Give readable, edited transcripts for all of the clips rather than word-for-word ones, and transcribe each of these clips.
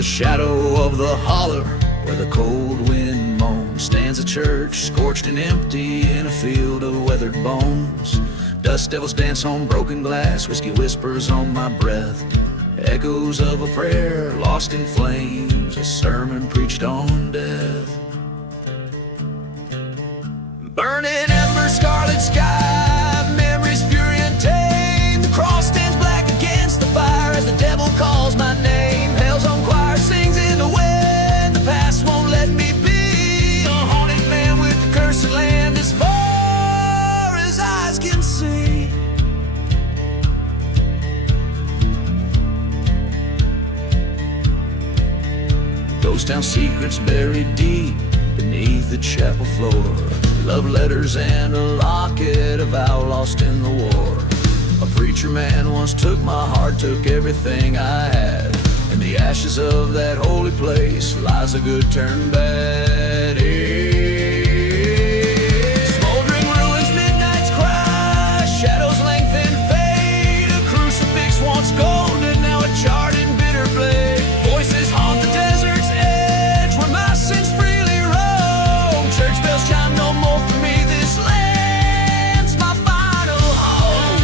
the shadow of the holler where the cold wind moans stands a church, scorched and empty in a field of weathered bones. Dust devils dance on broken glass, whiskey whispers on my breath, echoes of a prayer lost in flames, a sermon preached on death. Burning embers, scarlet sky, memories fury and tame. The cross stands black against the fire as the devil calls my name. Hell's own choir sings in the wind, the past won't let me be. A haunted man with the cursed land as far as eyes can see. Ghost town secrets buried deep beneath the chapel floor. Love letters and a locket of vow lost in the war. A preacher man once took my heart, took everything I had. In the ashes of that holy place lies a good turn bad. Smoldering ruins, midnight's cry, shadows lengthen, fade. A crucifix once golden, now a charred and bitter blade. Voices haunt the desert's edge where my sins freely roam. Church bells chime no more for me, this land's my final home.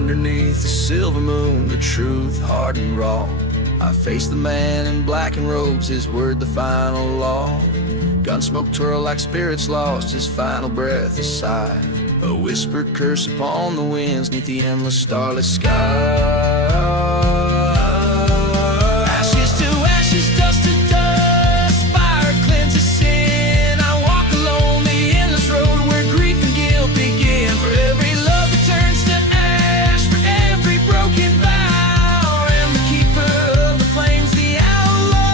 Underneath the silver moon, the truth hard and raw, I face the man in black and robes, his word the final law. Gunsmoke twirl like spirits lost, his final breath a sigh, a whispered curse upon the winds neath the endless starless sky. Ashes to ashes, dust to dust, fire cleanses sin. I walk alone the endless road where grief and guilt begin. For every love that turns to ash, for every broken vow, and the keeper of the flames, the outlaw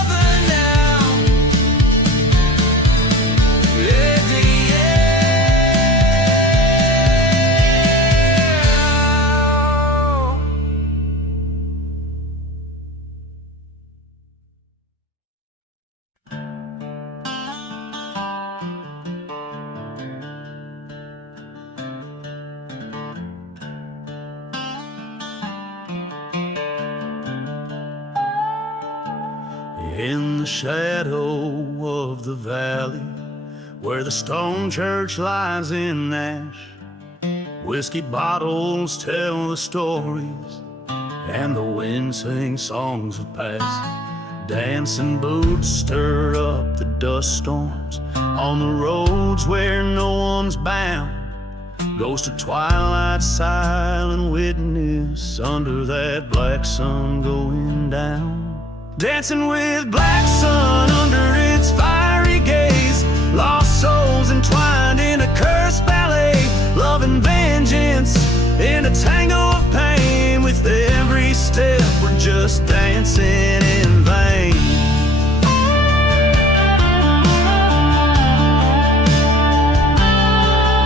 of the now. In the shadow of the valley where the stone church lies in ash, whiskey bottles tell the stories and the wind sings songs of past. Dancing boots stir up the dust storms on the roads where no one's bound. Ghost of twilight, silent witness under that black sun going down. Dancing with black sun under its fiery gaze, lost souls entwined in a cursed ballet. Love and vengeance in a tango of pain. With every step we're just dancing in vain.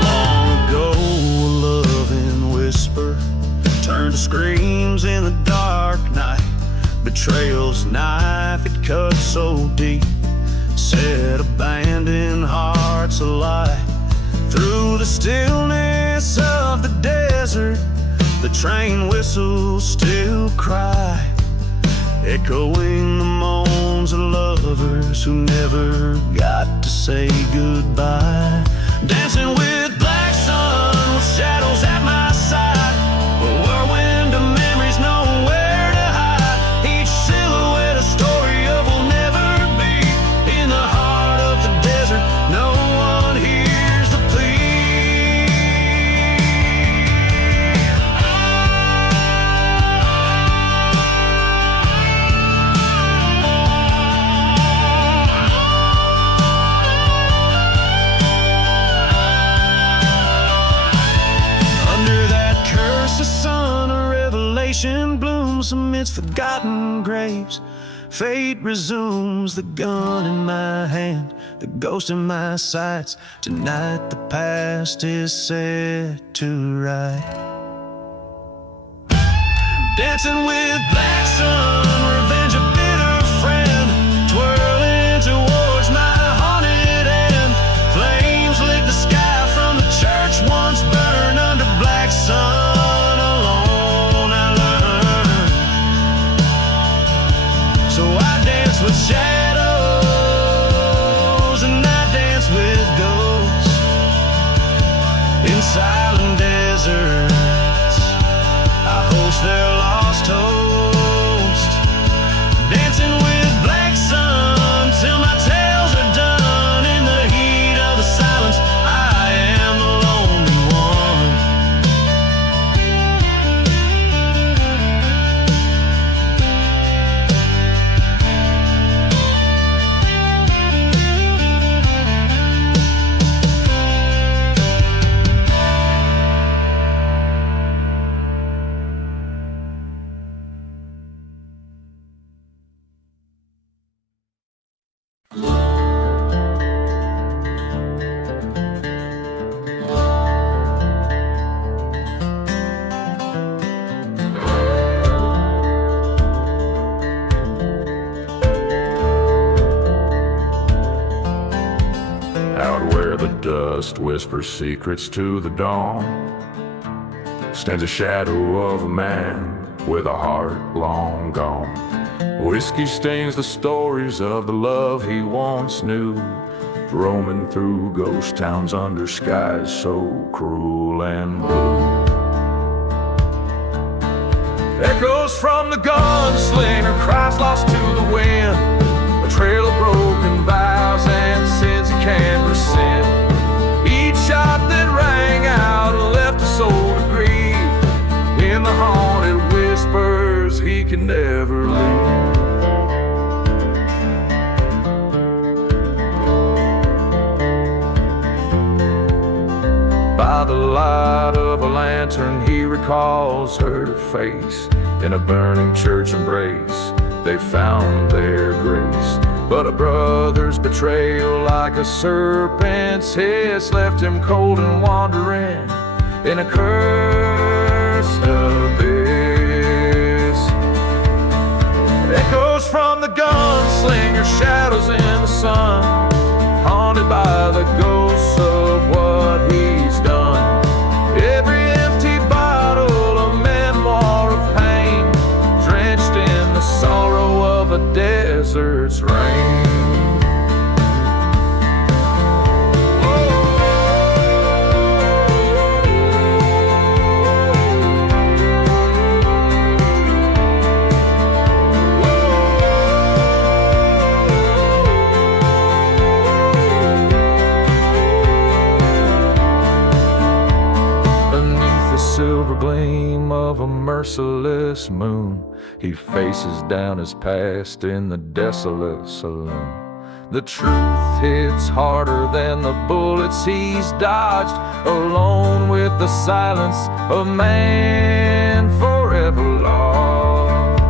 Long ago a loving whisper turned to screams in the dark night. Betrayal's knife, it cut so deep, set abandoned hearts alight. Through the stillness of the desert, the train whistles still cry, echoing the moans of lovers who never got to say goodbye. Dancing with black sun, with shadows at my side, a whirlwind of memories nowhere to hide. Each silhouette a story of will never be. In the heart of the desert, no one hears the plea. Under that curse, the sun, a revelation blooms amidst forgotten graves. Fate resumes, the gun in my hand, the ghost in my sights. Tonight the past is set to right. Dancing with black sun, revenge a bitter friend, twirling towards my haunted end. Flames lick the sky from the church once burned under black sun. Alone I learned, so I dance with shadows and I dance with ghosts in silent deserts. I host their lost host, dancing with black sun till my tales are done. In the heat of the silence, I am the lonely one. Out where the dust whispers secrets to the dawn stands a shadow of a man with a heart long gone. Whiskey stains the stories of the love he once knew, roaming through ghost towns under skies so cruel and blue. Echoes from the gunslinger, cries lost to the wind, a trail of broken vows and sins he can't rescind. Each shot that rang out left a soul to grieve, in the haunted whispers he can never leave. By the light of a lantern he recalls her face. In a burning church embrace they found their grace. But a brother's betrayal, like a serpent's hiss, left him cold and wandering in a cursed abyss. Echoes from the gunslinger, shadows in the sun, haunted by the ghosts of what he's done. Every empty bottle, a memoir of pain, drenched in the sorrow of a desert's rain. Silver gleam of a merciless moon, he faces down his past in the desolate saloon. The truth hits harder than the bullets he's dodged, alone with the silence of man forever lost.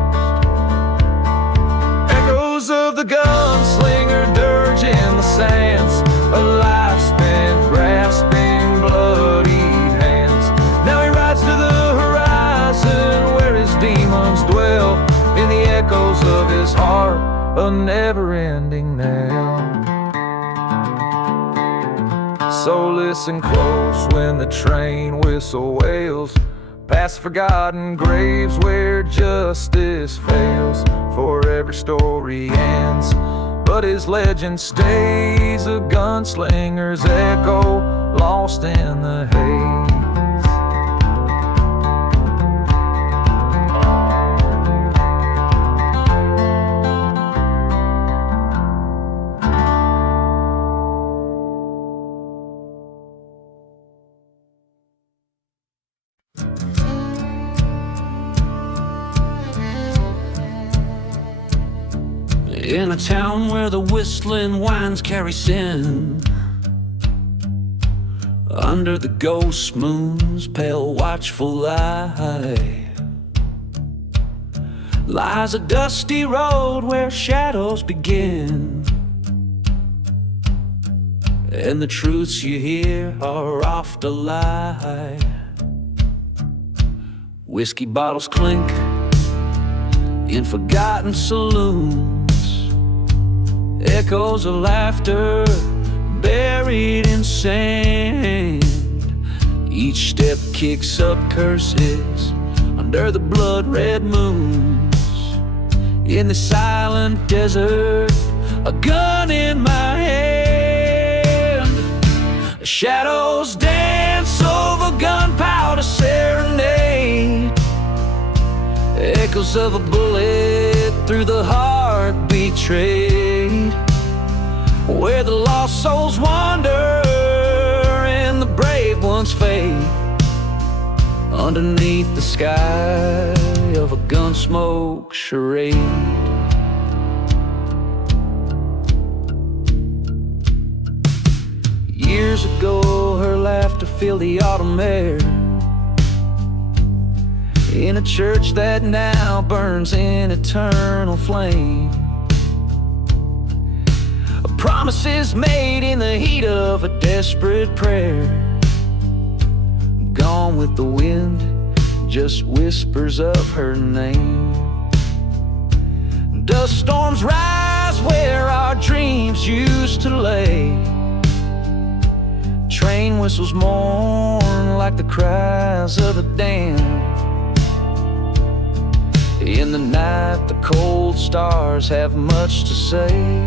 Echoes of the gunslinger dirge in the sands, a life spent grasping bloody hands. Now he rides to the horizon where his demons dwell, in the echoes of his heart, a never-ending knell. So listen close when the train whistle wails, past forgotten graves where justice fails. For every story ends, but his legend stays, a gunslinger's echo lost in the haze. In a town where the whistling winds carry sin, under the ghost moon's pale watchful eye, lies a dusty road where shadows begin, and the truths you hear are oft a lie. Whiskey bottles clink in forgotten saloons, echoes of laughter buried in sand. Each step kicks up curses under the blood-red moons. In the silent desert, a gun in my hand. Shadows dance over gunpowder serenade, echoes of a bullet through the heart betrayed, where the lost souls wander and the brave ones fade, underneath the sky of a gunsmoke charade. Years ago, her laughter filled the autumn air, in a church that now burns in eternal flame. Promises made in the heat of a desperate prayer, gone with the wind, just whispers of her name. Dust storms rise where our dreams used to lay, train whistles mourn like the cries of the damned. In the night, the cold stars have much to say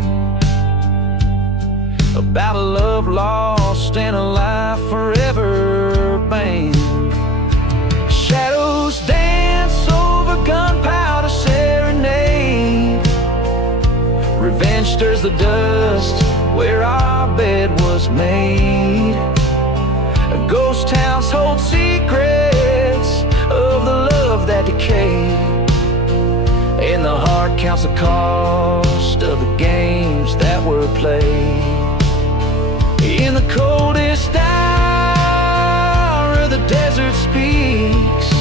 about a love lost and a life forever banned. Shadows dance over gunpowder serenade, revenge stirs the dust where our bed was made. Ghost towns hold secrets of the love that decayed, and the heart counts the cost of the games that were played. In the coldest hour, the desert speaks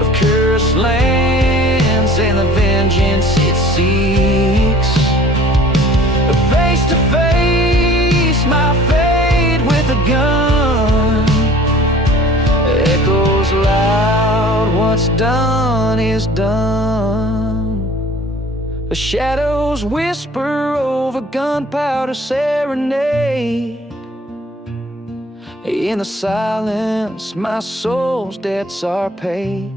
of cursed lands and the vengeance it seeks. Face to face, my fate with a gun echoes loud, what's done is done. The shadows whisper over gunpowder serenade, in the silence my soul's debts are paid.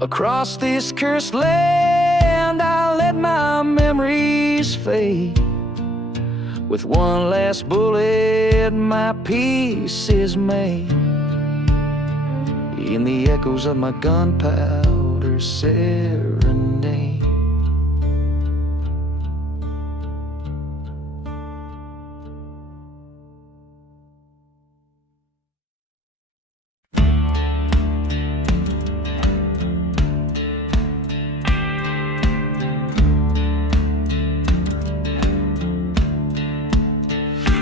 Across this cursed land I'll let my memories fade. With one last bullet my peace is made, in the echoes of my gunpowder serenade.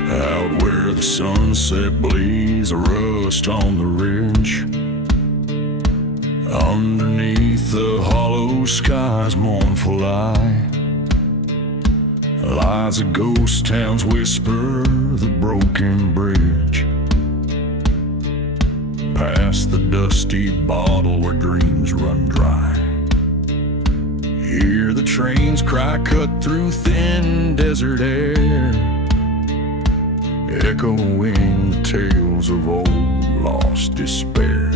Out where the sunset bleeds a rust on the ridge, underneath the hollow sky's mournful eye, lies a ghost town's whisper, the broken bridge, past the dusty bottle where dreams run dry. Hear the trains cry cut through thin desert air, echoing the tales of old lost despair.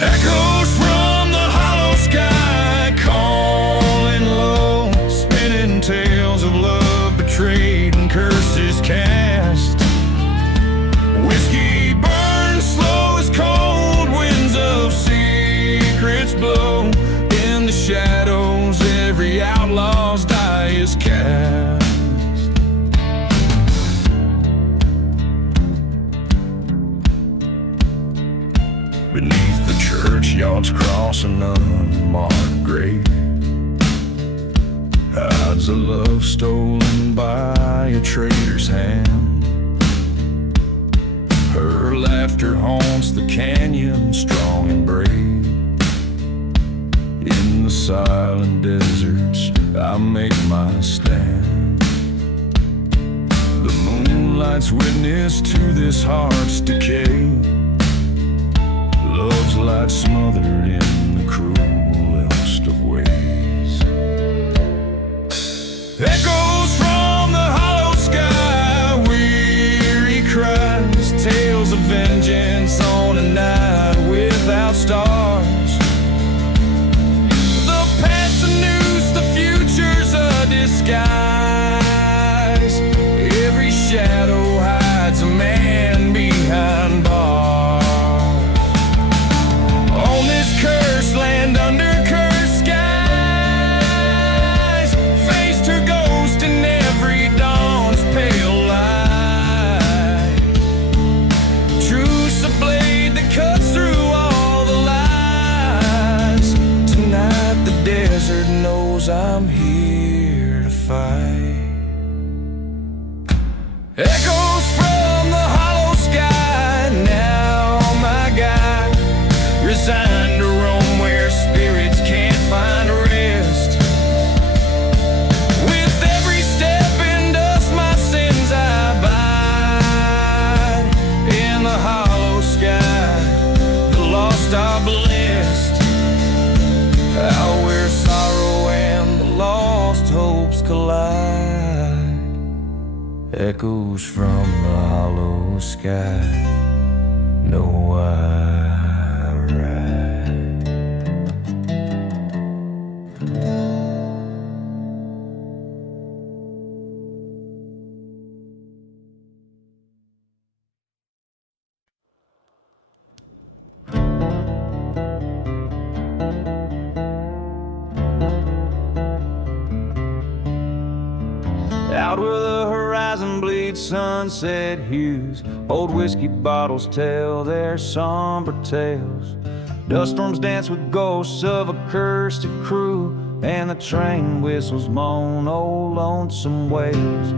Echoes from the hollow sky calling low, spinning tales of love betrayed and curses cast. Whiskey burns slow as cold winds of secrets blow. In the shadows every outlaw's die is cast. Beneath the churchyard's cross an unmarked grave hides a love stolen by a traitor's hand. Her laughter haunts the canyon strong and brave, silent deserts I make my stand. The moonlight's witness to this heart's decay. Love's light smothered in the cruelest of ways. Echoes from the hollow sky, weary cries, tales of vengeance on a night without stars. The past the news, the future's a disguise. Every shadow hides a man behind bars. On this cursed land under cursed skies, faced her ghost in every dawn's pale light. Truce a blade that cuts through all the lies. Tonight the desert knows I'm here to fight. Echoes from the hollow sky, now my guide, resigned to roam where spirits can't find rest. With every step in dust my sins I abide. In the hollow sky, the lost are blessed. Out where sorrow and the lost hopes collide. Echoes from the hollow sky know I ride. Out where the horizon bleeds sunset hues, old whiskey bottles tell their somber tales. Dust storms dance with ghosts of a cursed crew, and the train whistles moan old lonesome ways.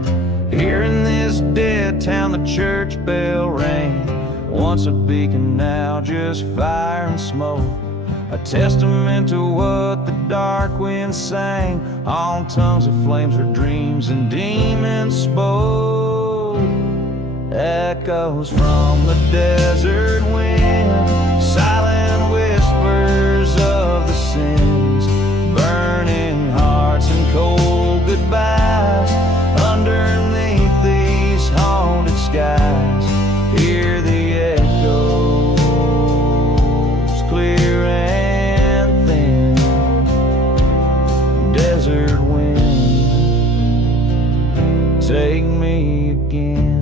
Here in this dead town the church bell rang, once a beacon, now just fire and smoke. A testament to what the dark wind sang, on tongues of flames her dreams and demons spoke. Echoes from the desert wind, silent whispers of the sins, burning hearts and cold goodbyes. Underneath these haunted skies, hear the echoes clear and thin. Desert wind, take me again.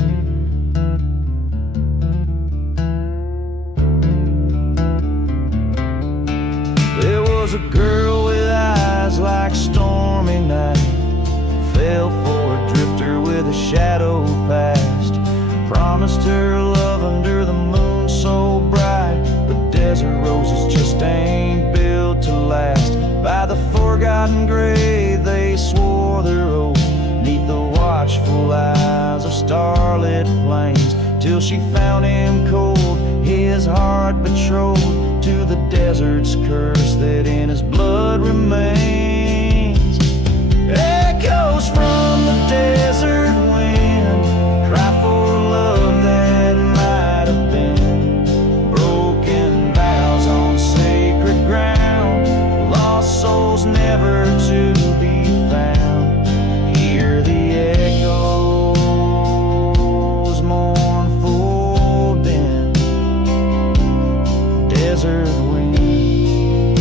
There was a girl with eyes like stormy night, fell for a drifter with a shadow past. Promised her love under the moon so bright, but desert roses just ain't built to last. By the forgotten grave they swore their oath, neath the watchful eyes of starlit plains, till she found him cold, his heart betrothed to the desert's curse that in his blood remains. Echoes from the desert wind cry for love that might have been, broken vows on sacred ground, lost souls never to be found. Hear the echoes mournful din. Desert wind,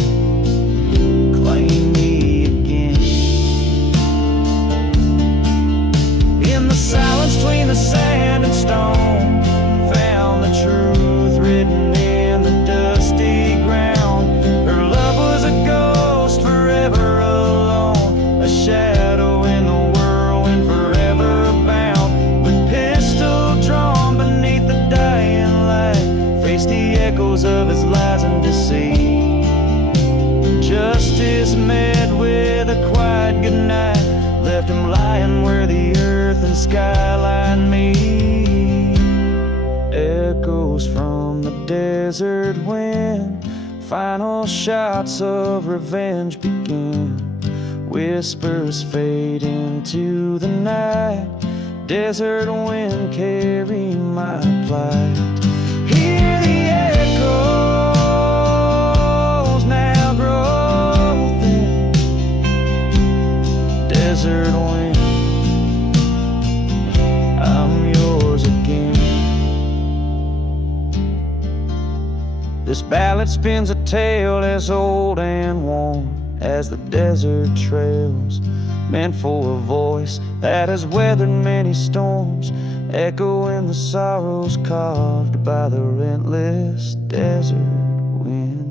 claim me again. In the silence between the sand and stone, found the truth written in the dusty ground. Her love was a ghost forever alone, a shadow in the whirlwind forever bound. With pistol drawn beneath the dying light, faced the echoes of his lies and deceit. Justice met with a quiet goodnight, left him lying where the earth and skyline meet. Echoes from the desert wind final shots of revenge begin. Whispers fade into the night. Desert wind carry my plight. Hear the echoes now grow thin. Desert wind, I'm yours again. This ballad spins a tale as old and worn as the desert trails, meant for a voice that has weathered many storms, echoing the sorrows carved by the relentless desert wind.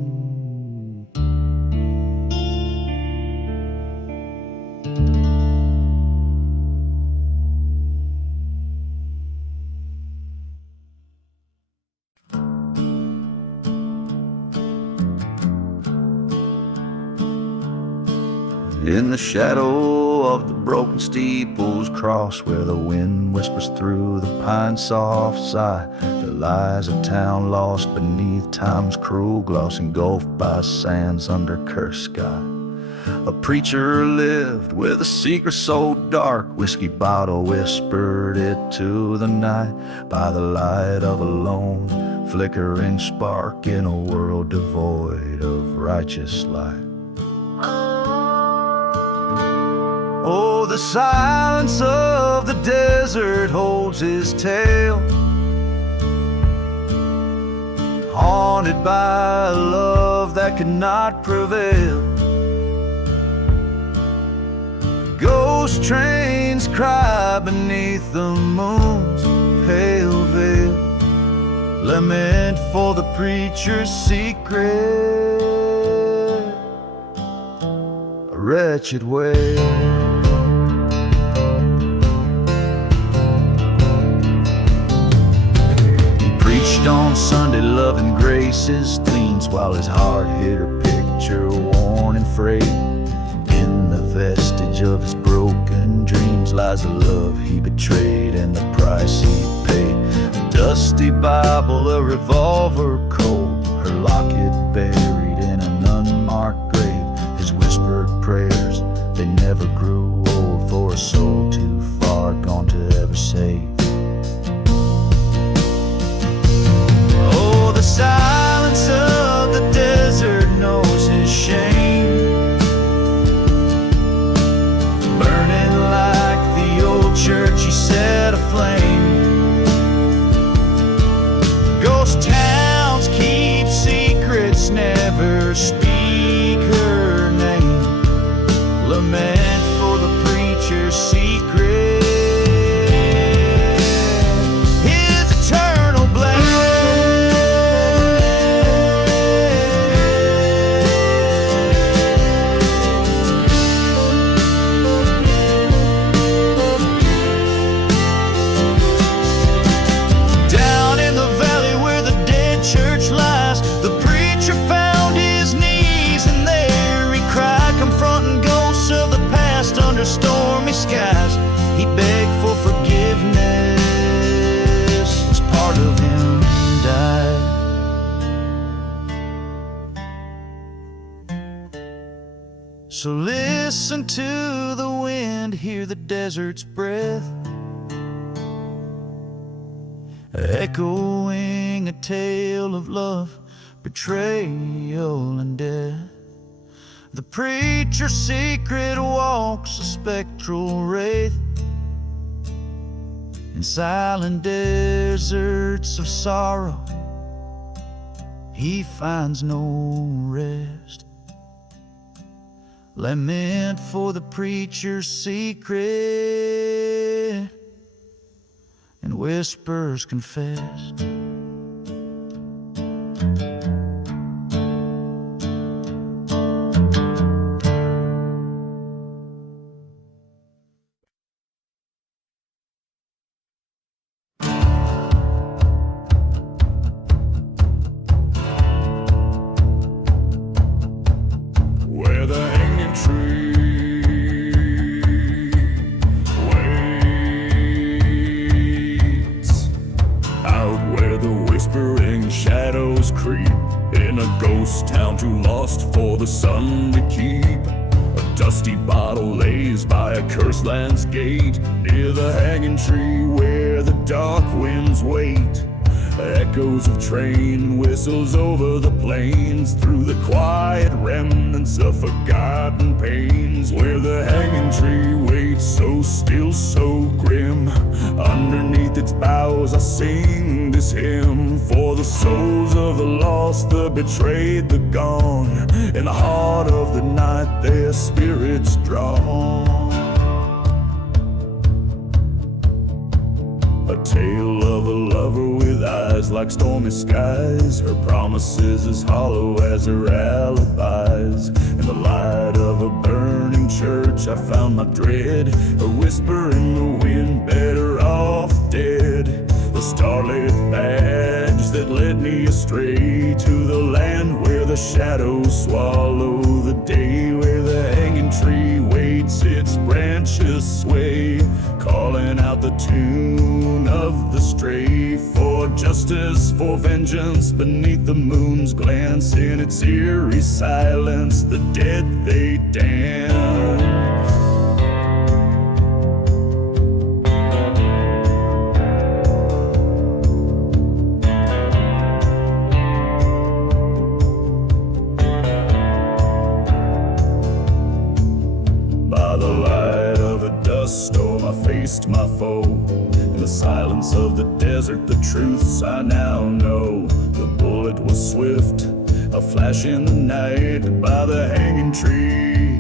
In the shadow of the broken steeples cross, where the wind whispers through the pine's soft sigh, there lies a town lost beneath time's cruel gloss, engulfed by sands under cursed sky. A preacher lived with a secret so dark, whiskey bottle whispered it to the night, by the light of a lone flickering spark in a world devoid of righteous light. Oh, the silence of the desert holds his tale, haunted by a love that could not prevail. Ghost trains cry beneath the moon's pale veil, lament for the preacher's secret, a wretched wail. On Sunday, loving grace's gleams, while his heart hid her picture worn and frayed. In the vestige of his broken dreams lies the love he betrayed and the price he paid. A dusty Bible, a revolver cold, her locket buried in an unmarked grave. His whispered prayers, they never grew old, for a soul too far gone to ever save. The silence of the desert knows his shame, burning like the old church he set aflame. Ghost towns keep secrets, never speak her name, lament for the preacher's secret. Stormy skies, he begged for forgiveness as part of him died. So listen to the wind, hear the desert's breath, echoing a tale of love, betrayal and death. The preacher's secret walks a spectral wraith in silent deserts of sorrow. He finds no rest, lament for the preacher's secret, and whispers confessed. lost for the sun to keep. A dusty bottle lays by a cursed land's gate, near the hanging tree where the dark winds wait. Echoes of train whistles over the plains, through the quiet remnants of forgotten pains, where the hanging tree waits so still, so grim. Underneath its boughs I sing this hymn, for the souls of the lost, the betrayed, the gone. In the heart of the night their spirits drawn. A tale of a lover with eyes like stormy skies, her promises as hollow as her alibis. In the light of a burning church I found my dread, a whisper in the wind, better off dead. The starlit badge that led me astray to the land where the shadows swallow the day, where the hanging tree waits, its branches sway, calling out the tune of the stray. For justice, for vengeance, beneath the moon's glance, in its eerie silence the dead they dance. By the light of a dust storm I faced my foe. In the silence of the desert, the truths I now know. The bullet was swift, a flash in the night, by the hanging tree,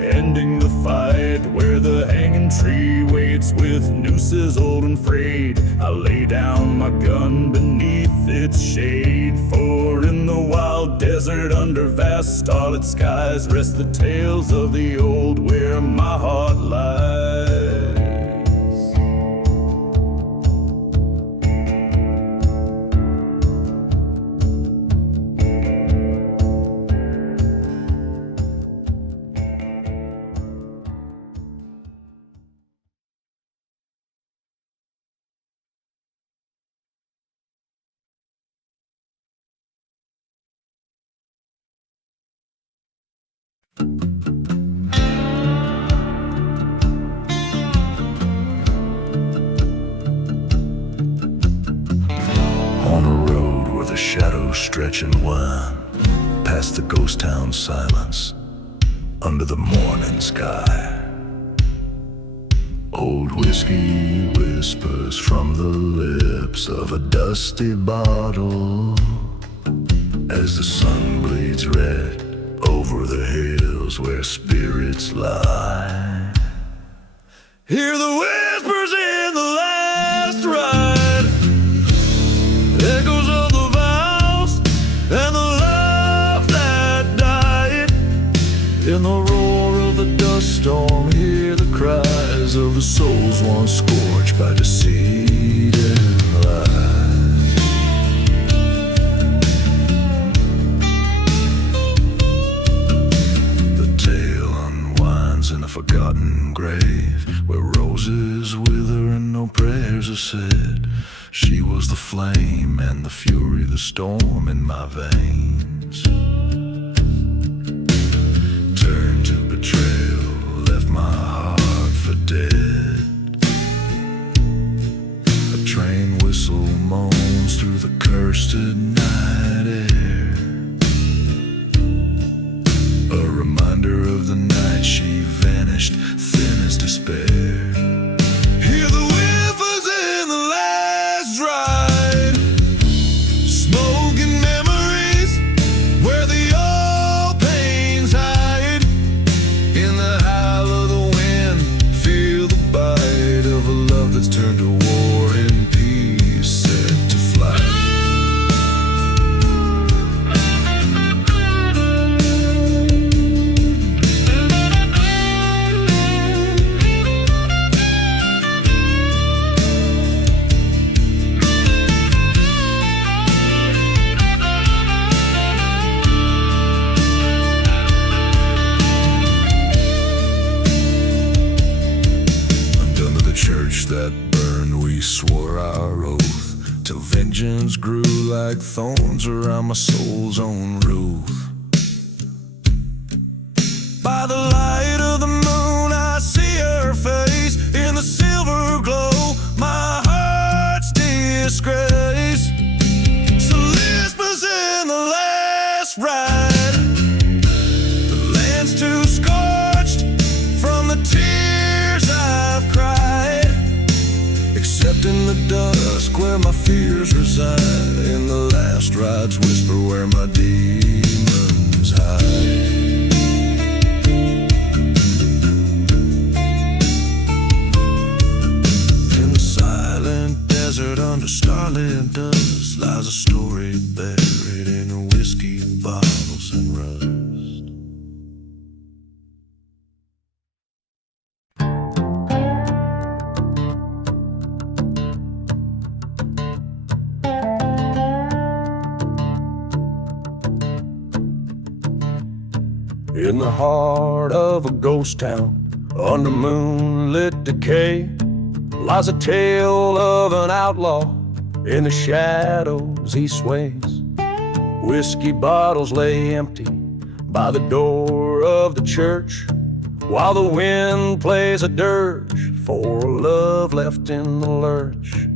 ending the fight. Where the hanging tree waits with nooses old and frayed, I lay down my gun beneath its shade. For in the wild desert under vast starlit skies rest the tales of the old, where my heart lies. On a road where the shadows stretch and wind, past the ghost town silence, under the morning sky. Old whiskey whispers from the lips of a dusty bottle, as the sun bleeds red over the hills where spirits lie. Hear the whispers in the last ride, echoes of the vows and the love that died. In the roar of the dust storm, hear the cries of the souls once scorched by deceit and lies. The tale unwinds in a forgotten grave, where roses wither and no prayers are said. She was the flame and the fury, the storm in my veins. Turned to betrayal, left my heart for dead. A train whistle moans through the cursed night air, a reminder of the night she vanished, thin as despair. Hear the whiffers in the last ride, smoking memories where the old pains hide. In the howl of the wind, feel the bite of a love that's turned to war, in peace set to flight. Undone to the church that burned, we swore our oath, till vengeance grew like thorns around my soul's own roof. In the heart of a ghost town, under moonlit decay, lies a tale of an outlaw. In the shadows he sways. Whiskey bottles lay empty by the door of the church, while the wind plays a dirge for love left in the lurch.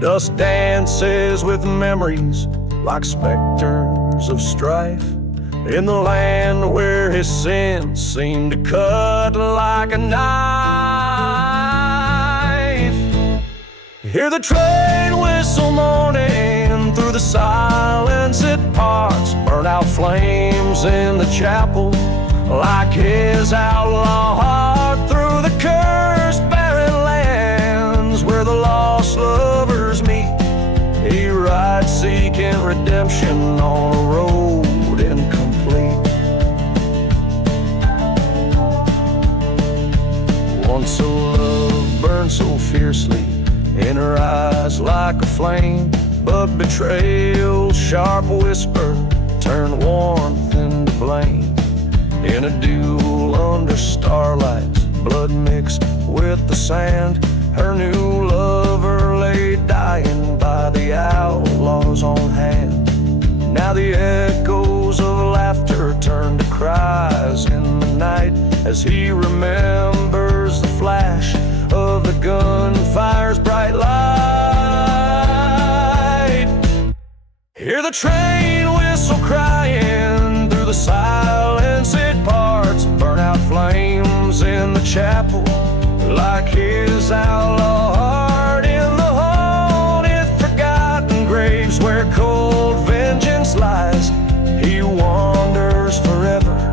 Dust dances with memories like specters of strife, in the land where his sins seem to cut like a knife. Hear the train whistle mourning through the silence it parts, burn out flames in the chapel like his outlaw heart, through the cursed barren lands where the lost lovers meet. He rides seeking redemption on a road incomplete. Once a love burned so fiercely in her eyes like a flame, but betrayal's sharp whisper turned warmth into blame. In a duel under starlights, blood mixed with the sand, her new lover lay dying by the outlaw's own hand. Now the echoes of laughter turn to cries in the night, as he remembers the flash of the gunfire's bright light. Hear the train whistle crying through the silence it parts, burn out flames in the chapel like his outlaw heart. In the haunted forgotten graves where cold vengeance lies, he wanders forever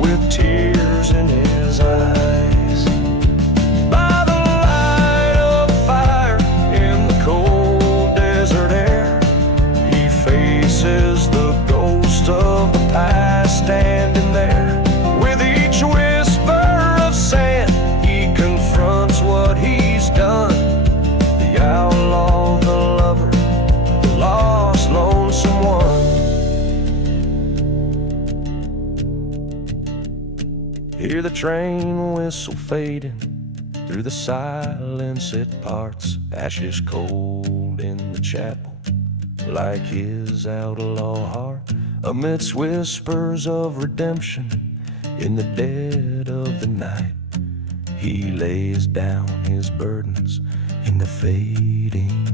with tears in his eyes. By the light of fire in the cold desert air, he faces the ghost of the past standing there. With each whisper of sand, he confronts what he's done. The outlaw, the lover, the lost, lonesome one. Hear the train whistle fading through the silence it parts, ashes cold in the chapel like his outlaw heart, amidst whispers of redemption. In the dead of the night, he lays down his burdens in the fading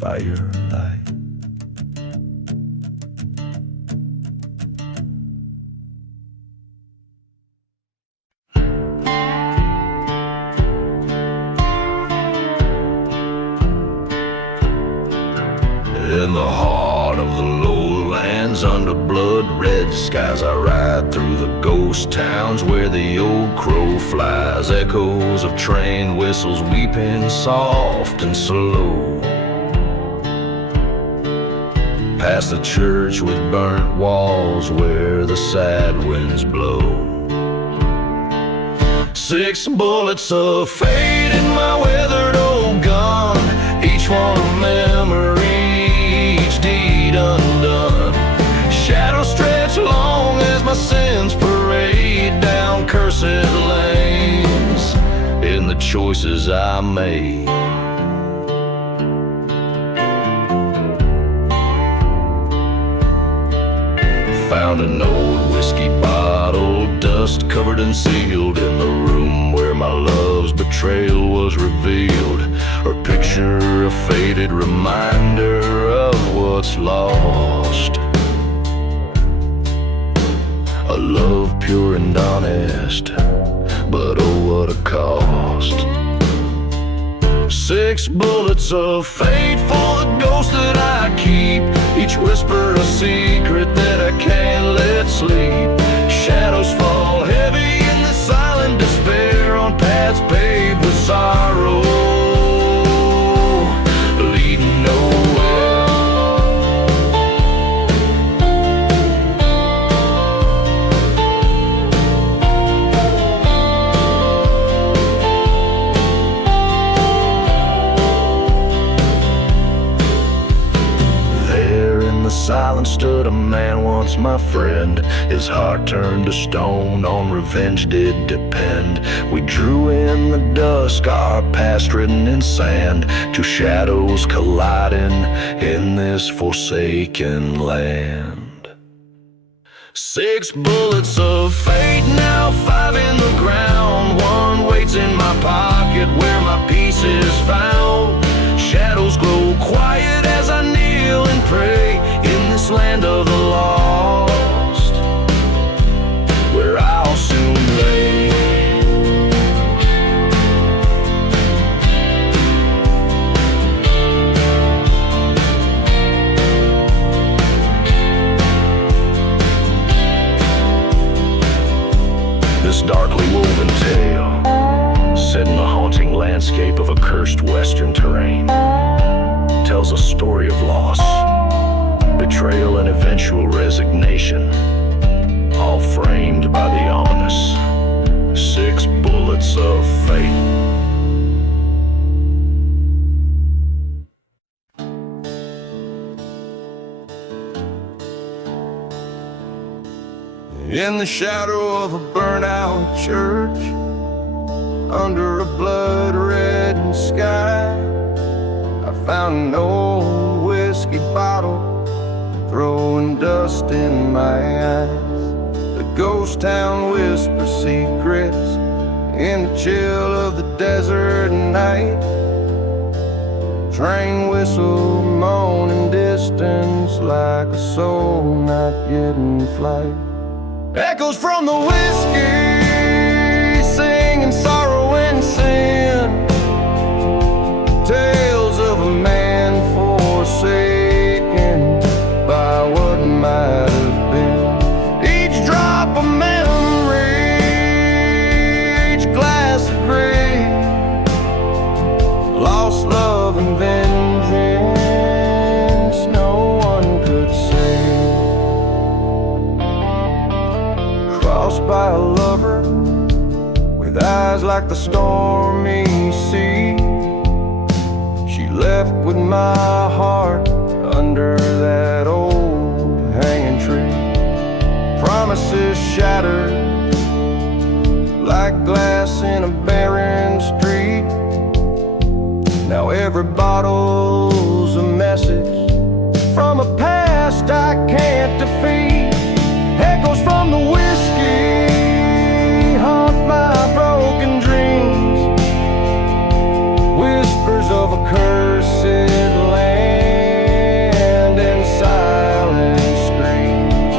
firelight. In the heart of the lowlands, under blood-red skies, I ride through the ghost towns where the old crow flies. Echoes of train whistles weeping soft and slow, past the church with burnt walls where the sad winds blow. 6 bullets of fate in my weathered old gun, each one a memory, deed undone. Shadows stretch long as my sins parade down cursed lanes in the choices I made. Found an old whiskey bottle, dust covered and sealed, in the room where my love's betrayal was revealed. Her picture, a faded reminder of what's lost. A love pure and honest, but oh what a cost. 6 bullets of fate for the ghost that I keep, each whisper a secret that I can't let sleep. Shadows fall heavy in the silent despair on paths paved with sorrow, leading nowhere. There in the silence stood a man once, my friend. His heart turned to stone, on revenge did depend. We drew in the dusk, our past written in sand, two shadows colliding in this forsaken land. 6 bullets of fate, now 5 in the ground. One waits in my pocket where my peace is found. Shadows grow quiet as I kneel and pray in this land of the lost, where I'll soon lay. This darkly woven tale, set in the haunting landscape of a cursed western terrain, tells a story of loss, betrayal, and eventual resignation, all framed by the ominous 6 bullets of fate. In the shadow of a burnt-out church, under a blood-red sky, I found an old whiskey bottle, throwing dust in my eyes. The ghost town whispers secrets in the chill of the desert night. Train whistle moaning distance like a soul not yet in flight. Echoes from the whiskey, singing sorrow and sin. Tales of a man forsaken by what might have been. Each drop a memory, each glass of gray. Lost love and vengeance no one could save. Crossed by a lover with eyes like the stormy sea, she left with my heart under that old hanging tree. Promises shattered like glass in a barren street. Now every bottle's a message from a past I can't defeat. Echoes from the whiskey haunt my broken dreams. Whispers of a cursed land and silent screams,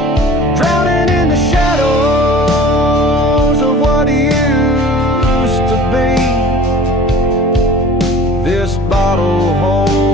drowning in the shadows of what used to be. This bottle holds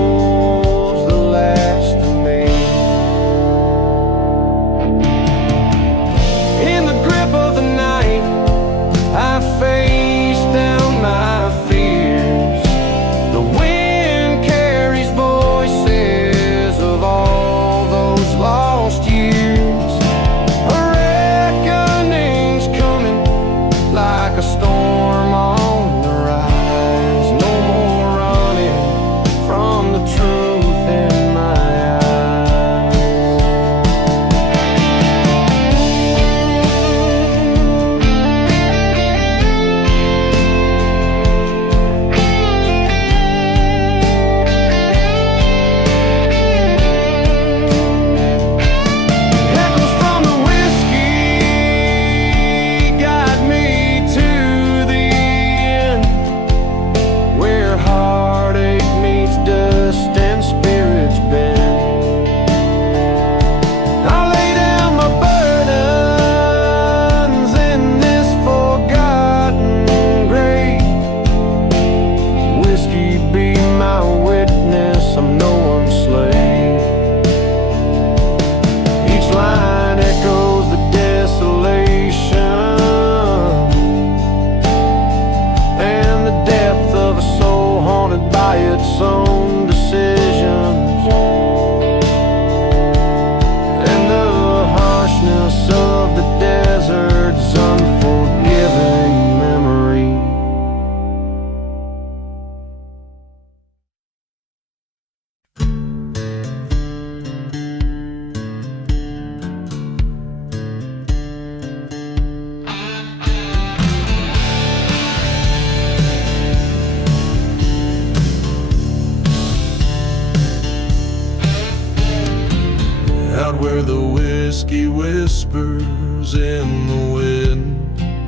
whispers in the wind,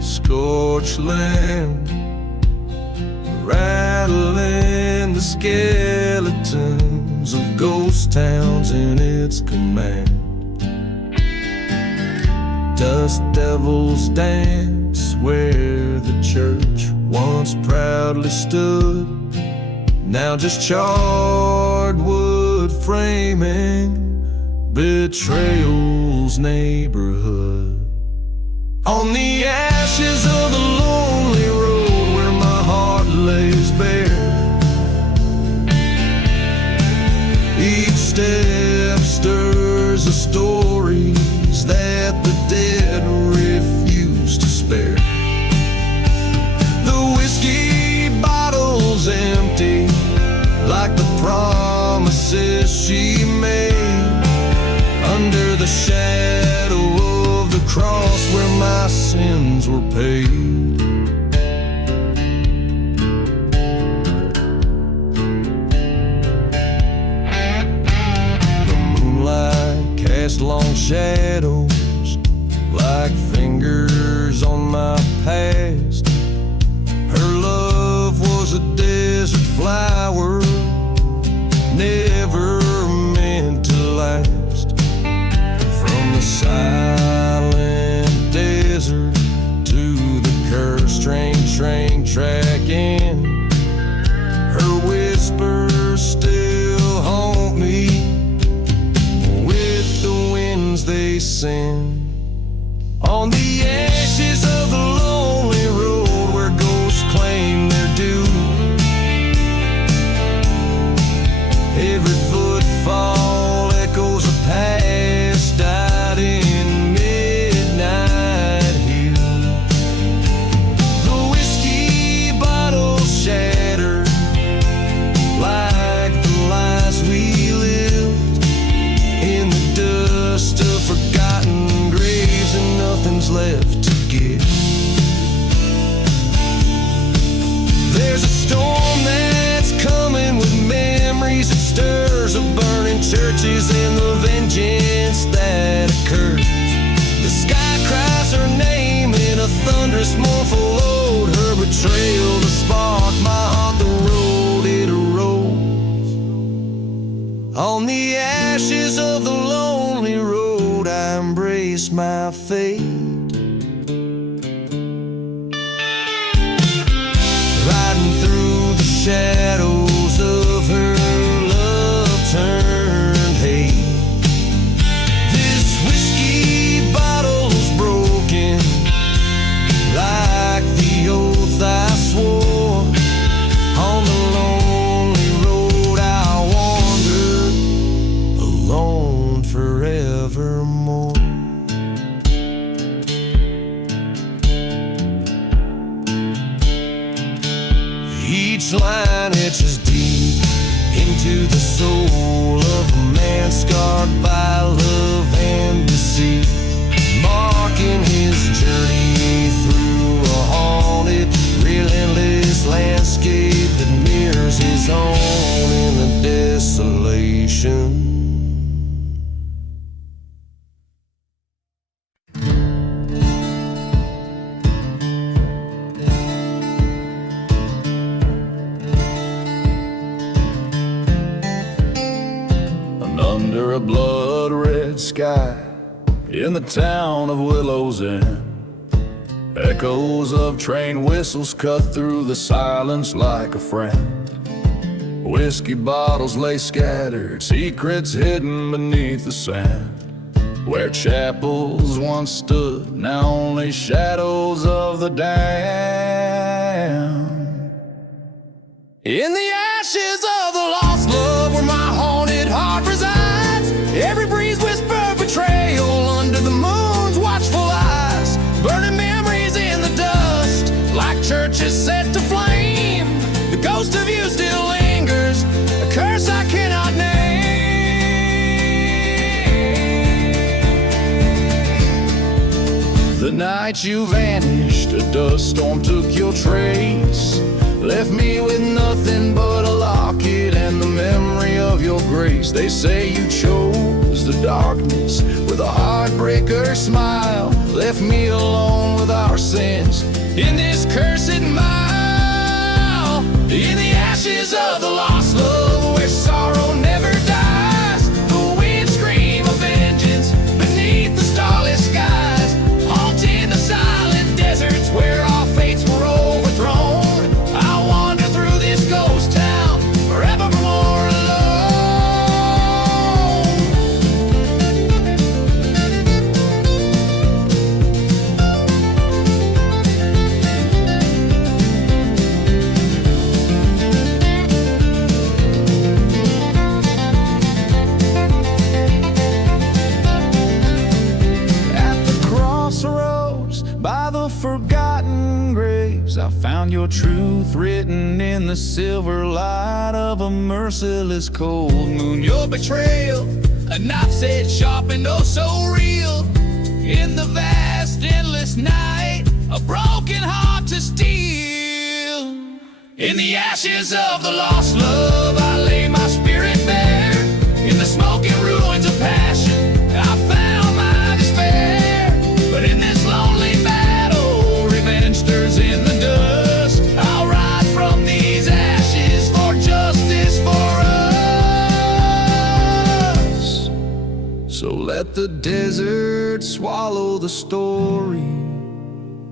scorched land, rattling the skeletons of ghost towns in its command. Dust devils dance where the church once proudly stood, now just charred wood framing betrayal's neighborhood. On the ashes of the lonely road where my heart lays bare, each step stirs the stories that the dead refuse to spare. The whiskey bottle's empty, like the promises she made, under the shadow of the cross where my sins were paid. The moonlight cast long shadows like fingers on my past. Her love was a desert flower, never meant to last. From the silent desert to the cursed train track in, her whispers still haunt me with the winds they send. On the ashes of the lonely road where ghosts claim their due, every footfall echoes a past died in midnight hill. The whiskey bottles shatter like the lies we lived in the dust of forgotten graves, and nothing's left to give. There's a storm that's coming with memories, it stirs of burning churches and the vengeance that occurs. The sky cries her name in a thunderous mournful ode, her betrayal to spark my heart, the road it erodes. On the ashes of the lonely road I embrace my fate, riding through the shadows of her love turned hate. This whiskey bottle's broken like the oath I swore. On the lonely road I wander alone forevermore. Each line etches deep into the soul of a man scarred by love and deceit, marking his journey through a haunted, relentless landscape that mirrors his own in the desolation. Under a blood-red sky in the town of Willow's End, echoes of train whistles cut through the silence like a friend. Whiskey bottles lay scattered, secrets hidden beneath the sand. Where chapels once stood, now only shadows of the damned. In the ashes of the lost love where my haunted heart resides, every breeze whisper betrayal under the moon's watchful eyes, burning memories in the dust like churches set to flame. The ghost of you still lingers, a curse I cannot name. The night you vanished, a dust storm took your trace, left me with nothing but a locket and the memory of your grace. They say you chose the darkness with a heartbreaker smile, left me alone with our sins in this cursed mile. In the ashes of the lost love, where sorrow never dies, the winds scream of vengeance beneath the starless skies, haunting the silent deserts where our fates were overthrown. I wander through this ghost town, forevermore forgotten graves. I found your truth written in the silver light of a merciless cold moon. Your betrayal, a knife's edge sharpened, oh so real. In the vast, endless night, a broken heart to steal. In the ashes of the lost love, I lay my spirit bare. In the smoking ruins of passion, I found my despair. But in this lonely stirs in the dust, I'll rise from these ashes for justice for us. So let the desert swallow the story,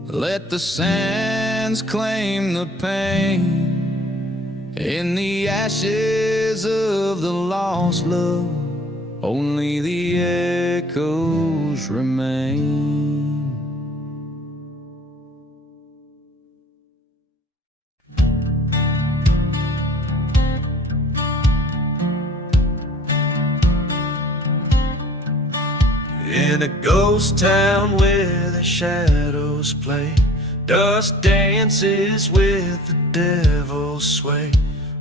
let the sands claim the pain. In the ashes of the lost love, only the echoes remain. In a ghost town where the shadows play, dust dances with the devil's sway.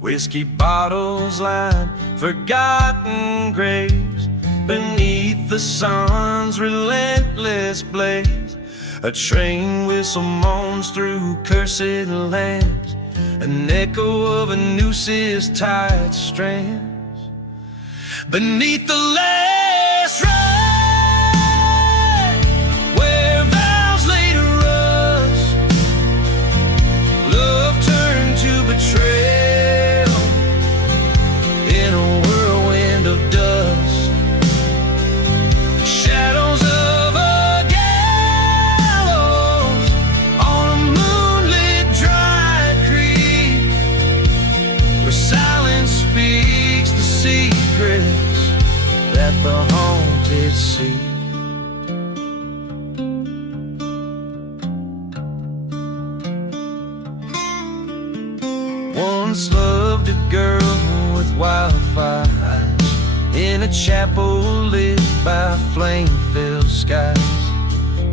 Whiskey bottles line forgotten graves beneath the sun's relentless blaze. A train whistle moans through cursed lands, an echo of a nooses tied strands. Beneath the last ride, betrayal in a whirlwind of dust, shadows of a gallows on a moonlit dry creek, where silence speaks the secrets that the haunted seek. Once loved a girl with wildfire eyes, in a chapel lit by flame-filled skies.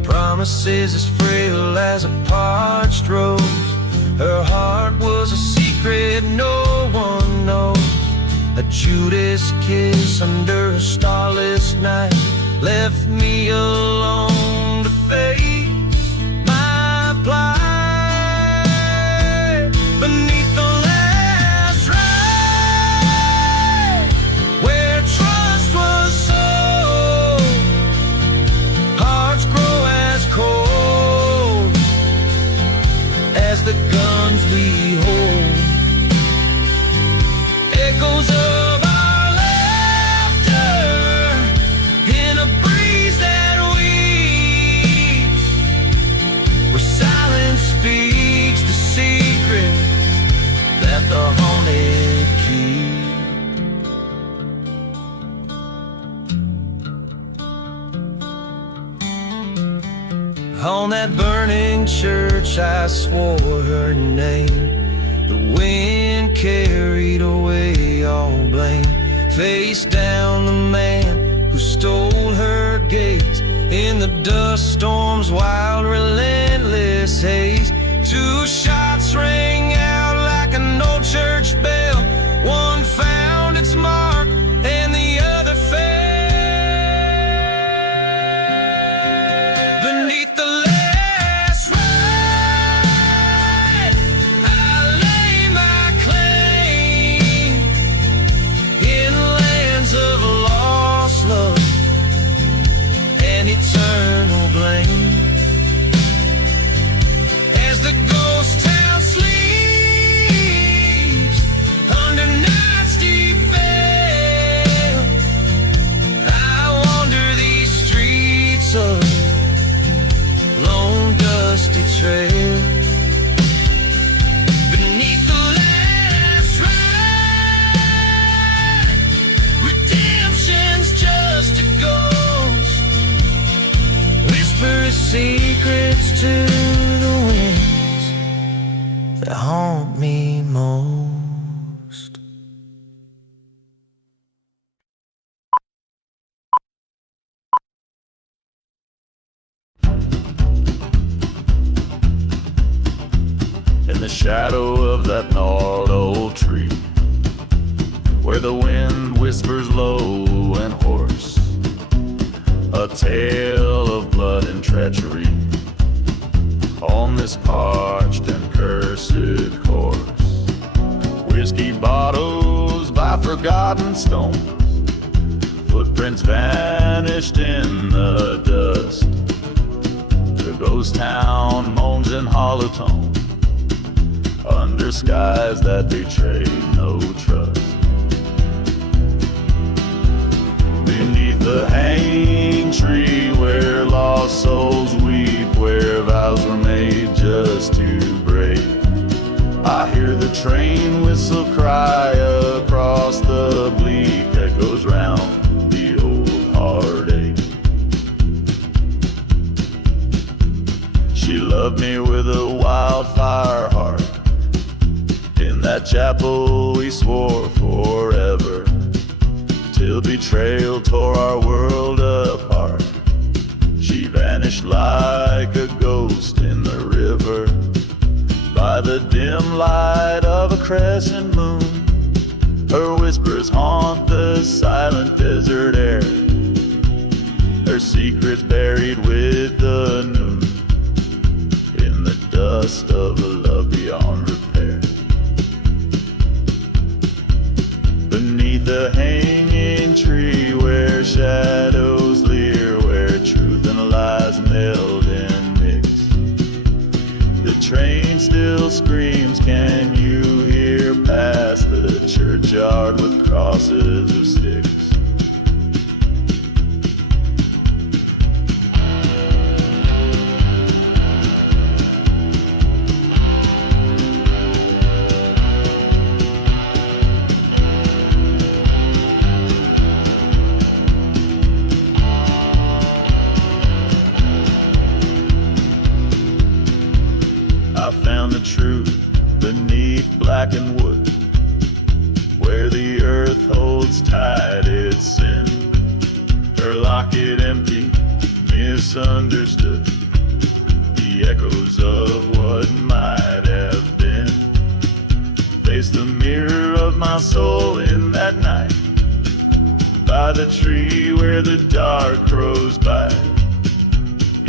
Promises as frail as a parched rose, her heart was a secret no one knows. A Judas kiss under a starless night left me alone to face my plight. Beneath the last ride, where trust was sold, hearts grow as cold as the guns we hold. Echoes of our laughter in a breeze that weeps, where silence speaks the secret that the haunted keep. On that burning church I swore her name. The wind carried away all blame. Face down the man who stole her gaze. In the dust storm's wild relentless haze, 2 shots rang out like an old church bell. One found its mark and the other fell. Beneath the last ride, I lay my claim to the winds that haunt me most. In the shadow of that gnarled old tree, where the wind whispers low and hoarse, a tale of blood and treachery on this parched and cursed course. Whiskey bottles by forgotten stones, footprints vanished in the dust. The ghost town moans in hollow tone under skies that betray no trust. Beneath the hanging tree where lost souls weep, where vows were made just to break, I hear the train whistle cry across the bleak that goes round the old heartache. She loved me with a wildfire heart. In that chapel we swore forever, till betrayal tore our world apart. She vanished like a ghost in the river, by the dim light of a crescent moon. Her whispers haunt the silent desert air, her secrets buried with the noon, in the dust of a love beyond repair. Beneath the hanging tree where shadows leer, where truth and lies meld and mix, the train still screams, can you hear, past the churchyard with crosses of sticks. Truth beneath blackened wood, where the earth holds tight its sin. Her locket empty, misunderstood, the echoes of what might have been. Face the mirror of my soul in that night, by the tree where the dark crows bite,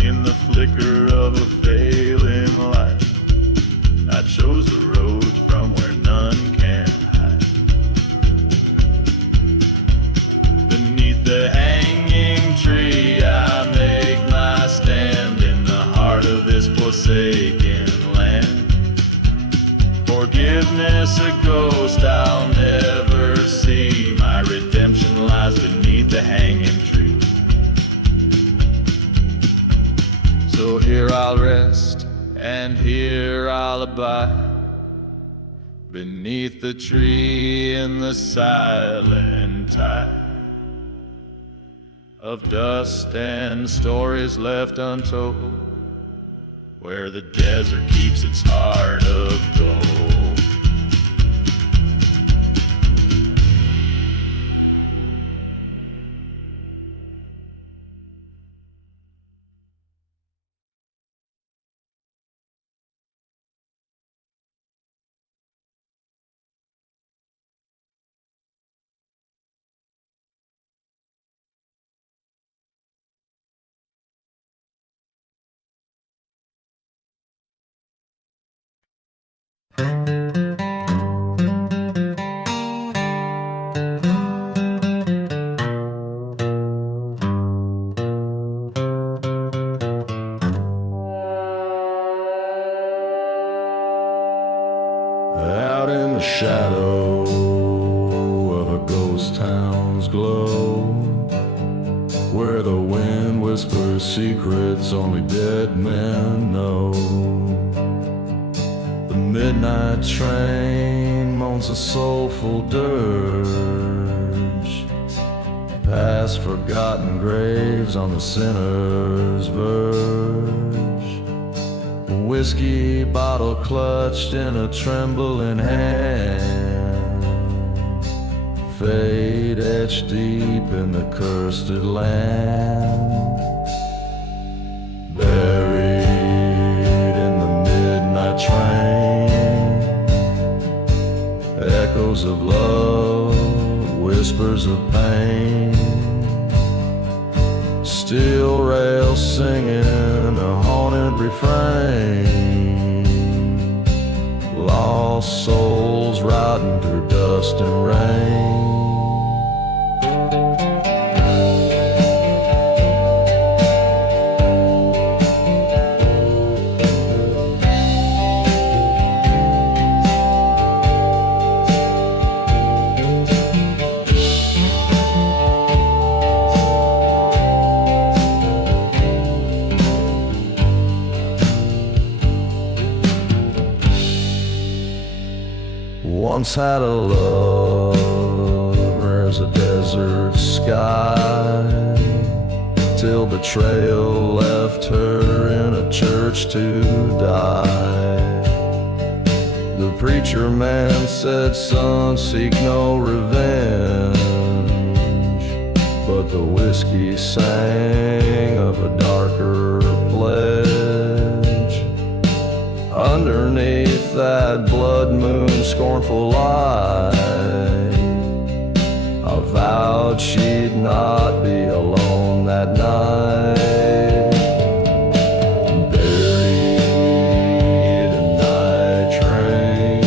in the flicker of a failing light. I chose the road from where none can hide. Beneath the hanging tree I make my stand, in the heart of this forsaken land. Forgiveness a ghost I'll never see, my redemption lies beneath the hanging tree. So here I'll rest, and here I'll abide, beneath the tree in the silent tide of dust and stories left untold, where the desert keeps its heart of gold. Out in the shadow of a ghost town's glow, where the wind whispers secrets only dead men know. The midnight train moans a soulful dirge, past forgotten graves on the sinner's verge. whiskey bottle clutched in a trembling hand, fate etched deep in the cursed land, buried in the midnight train, echoes of love, whispers of pain, steel rails singing a haunted refrain, lost souls riding through dust and rain. Once had a lover as a desert sky, till betrayal left her in a church to die. The preacher man said, son, seek no revenge, but the whiskey sang of a darker pledge. Underneath that blood moon scornful light, I vowed she'd not be alone that night. Buried in night train,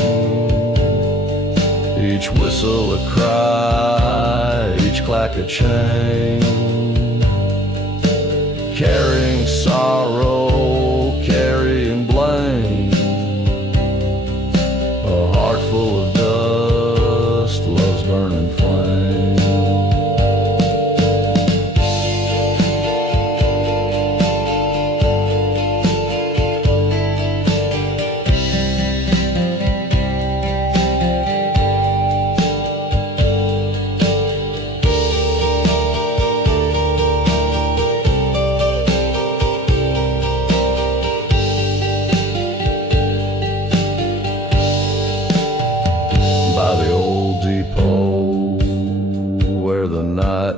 each whistle a cry, each clack a chain, carrying sorrow, carrying blame. A heart full of dust, love's burning flame.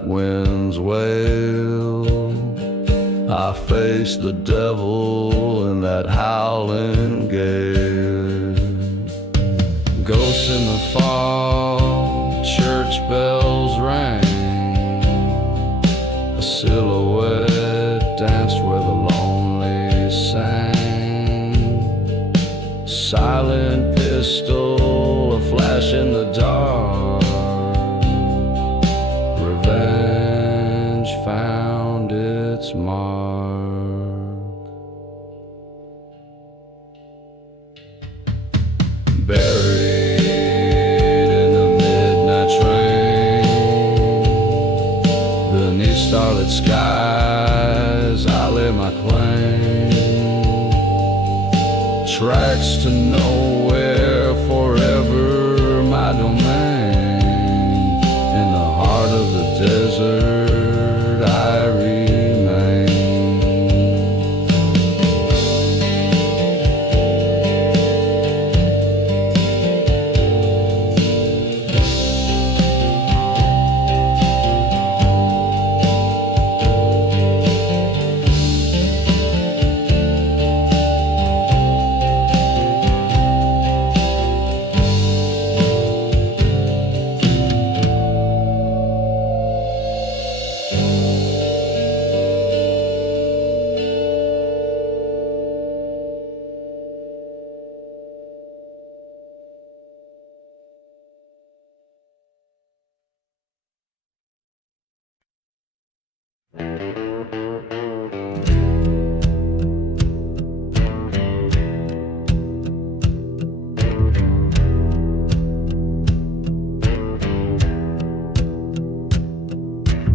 Winds wail, I face the devil in that howling gale. Ghosts in the fog, church bells rang, a silhouette danced where the lonely sang. Silent pistol, a flash in the dark, revenge found its mark. Buried in the midnight train, beneath starlit skies, I lay my claim. Tracks to nowhere, forever my domain. In the heart of the desert I remain.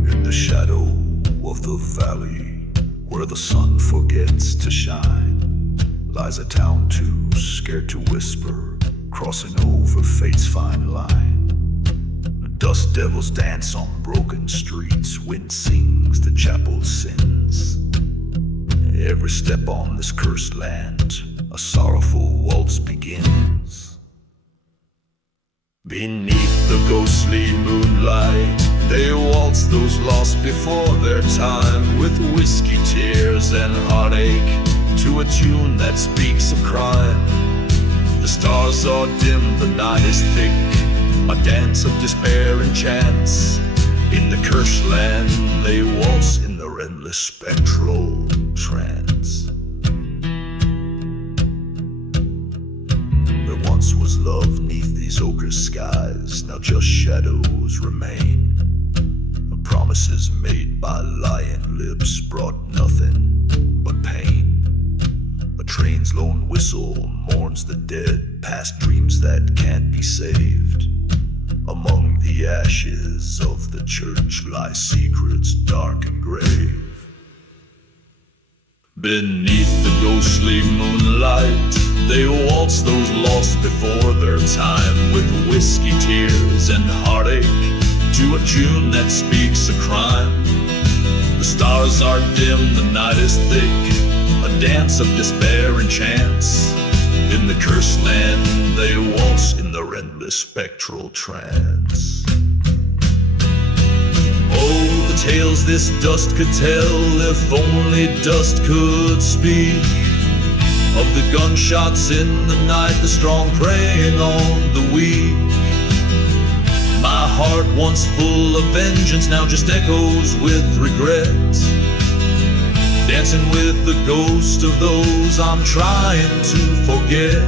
In the shadow of the valley, where the sun forgets to shine, lies a town too scared to whisper, crossing over fate's fine line. The dust devils dance on broken streets, wind sings the chapel sins. Every step on this cursed land, a sorrowful waltz begins. Beneath the ghostly moonlight, they waltz those lost before their time, with whiskey, tears, and heartache, to a tune that speaks of crime. The stars are dim, the night is thick, a dance of despair and chance. In the cursed land, they waltz in their endless spectral trance. There once was love neath these ochre skies, now just shadows remain. The promises made by lying lips brought nothing but pain. A train's lone whistle mourns the dead, past dreams that can't be saved. Among the ashes of the church lie secrets dark and grave. Beneath the ghostly moonlight, they waltz those lost before their time, with whiskey, tears, and heartache, to a tune that speaks of crime. The stars are dim, the night is thick, a dance of despair and chance. In the cursed land, they waltz in their endless spectral trance. Oh, the tales this dust could tell, if only dust could speak. Of the gunshots in the night, the strong preying on the weak. My heart once full of vengeance, now just echoes with regret. Dancing with the ghost of those I'm trying to forget.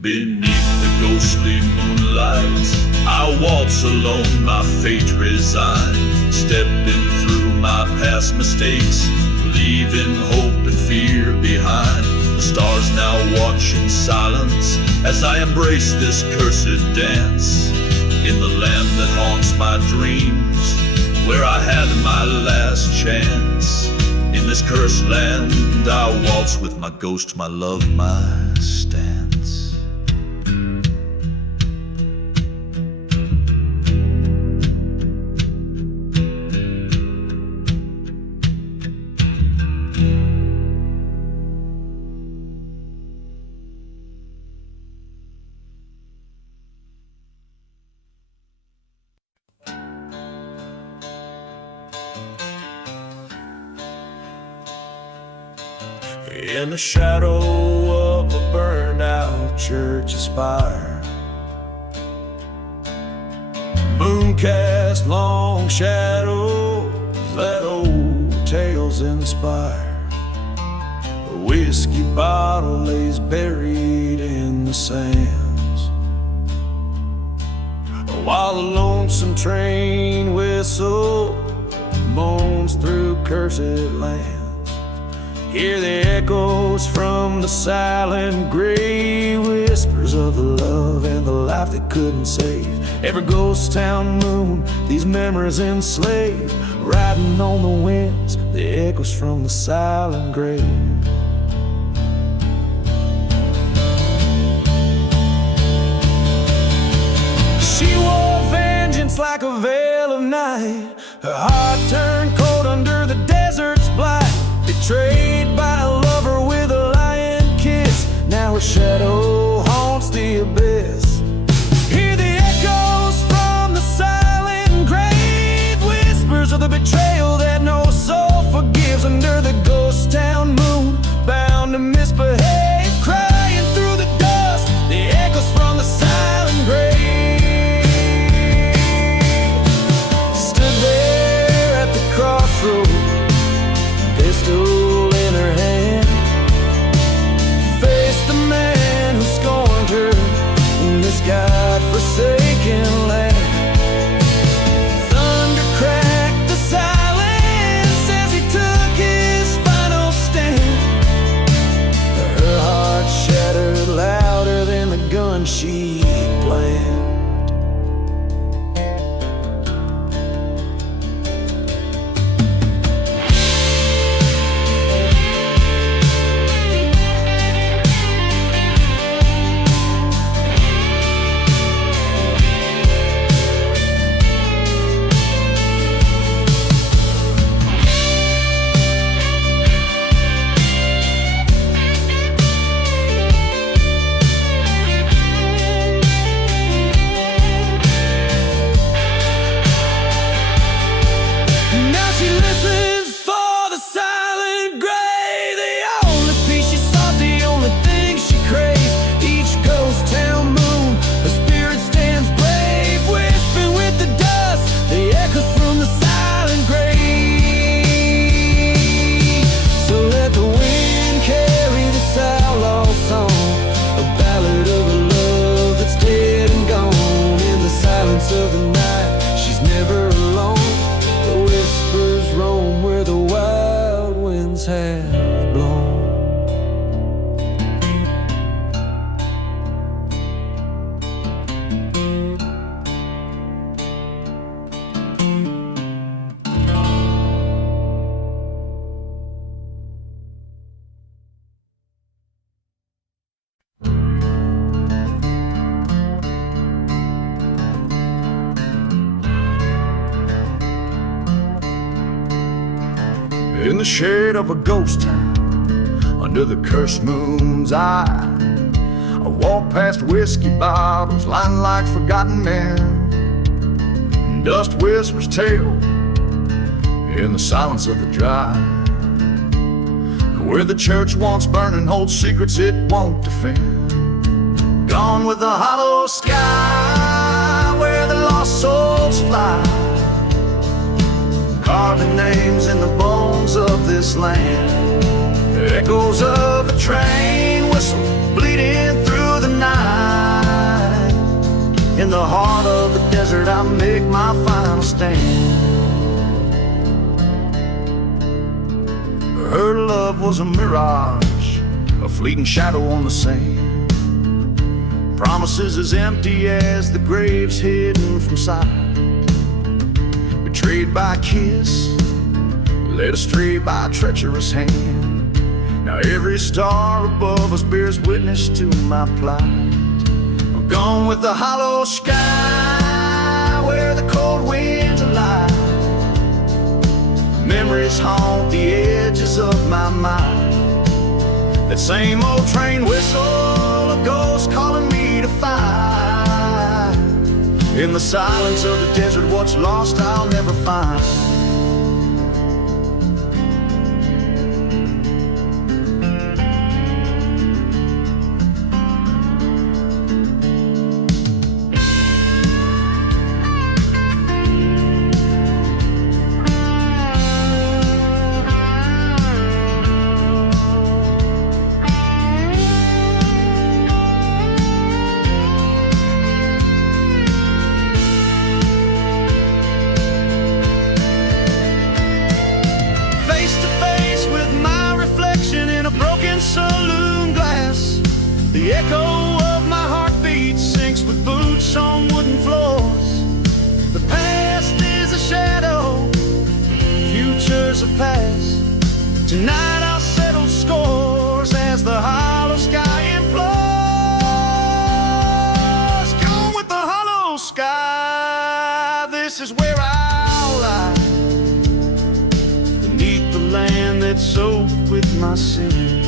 Beneath the ghostly moonlight, I waltz alone, my fate resigned, stepping through my past mistakes, leaving hope and fear behind. The stars now watch in silence as I embrace this cursed dance, in the land that haunts my dreams, where I had my last chance. In this cursed land, I waltz with my ghost, my love, my stance. In the shadow of a burned-out church spire, moon cast long shadows that old tales inspire. A whiskey bottle lays buried in the sands, while the lonesome train whistle moans through cursed lands. Hear the echoes from the silent grave, whispers of the love and the life they couldn't save. Every ghost town moon, these memories enslaved, riding on the winds, the echoes from the silent grave. She wore vengeance like a veil of night, her heart turned cold under the desert's blight. Betrayed by a lover with a lying kiss, now her shadow haunts the abyss. Hear the echoes from the silent grave, whispers of the betrayal that no soul forgives. Under the ghost town moon, bound to misbehave, crying through the dust, the echoes from the silent grave. Stood there at the crossroads, pistol in her hand, faced the man who scorned her in this God-forsaken land. Thunder cracked the silence as he took his final stand. Her heart winds have blown. In the shade of a ghost town, under the cursed moon's eye, I walk past whiskey bottles lined like forgotten men. Dust whispers tale in the silence of the drive, where the church once burning holds secrets it won't defend. Gone with the hollow sky, where the lost souls fly, carving names in the bones of this land. Echoes of a train whistle bleeding through the night. In the heart of the desert I make my final stand. Her love was a mirage, a fleeting shadow on the sand. Promises as empty as the graves hidden from sight. Betrayed by a kiss, led astray by a treacherous hand. Now every star above us bears witness to my plight. I'm gone with the hollow sky, where the cold winds are light. Memories haunt the edges of my mind. That same old train whistle, a ghost calling me to fight. In the silence of the desert, what's lost I'll never find. Saloon glass, the echo of my heartbeat sinks with boots on wooden floors. The past is a shadow, future's a past. Tonight I'll settle scores as the hollow sky implodes. Gone with the hollow sky, this is where I'll lie, beneath the land that's soaked with my sins.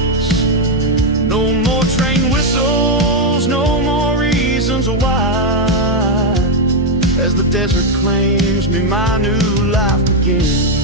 No more train whistles, no more reasons why. As the desert claims me, my new life begins.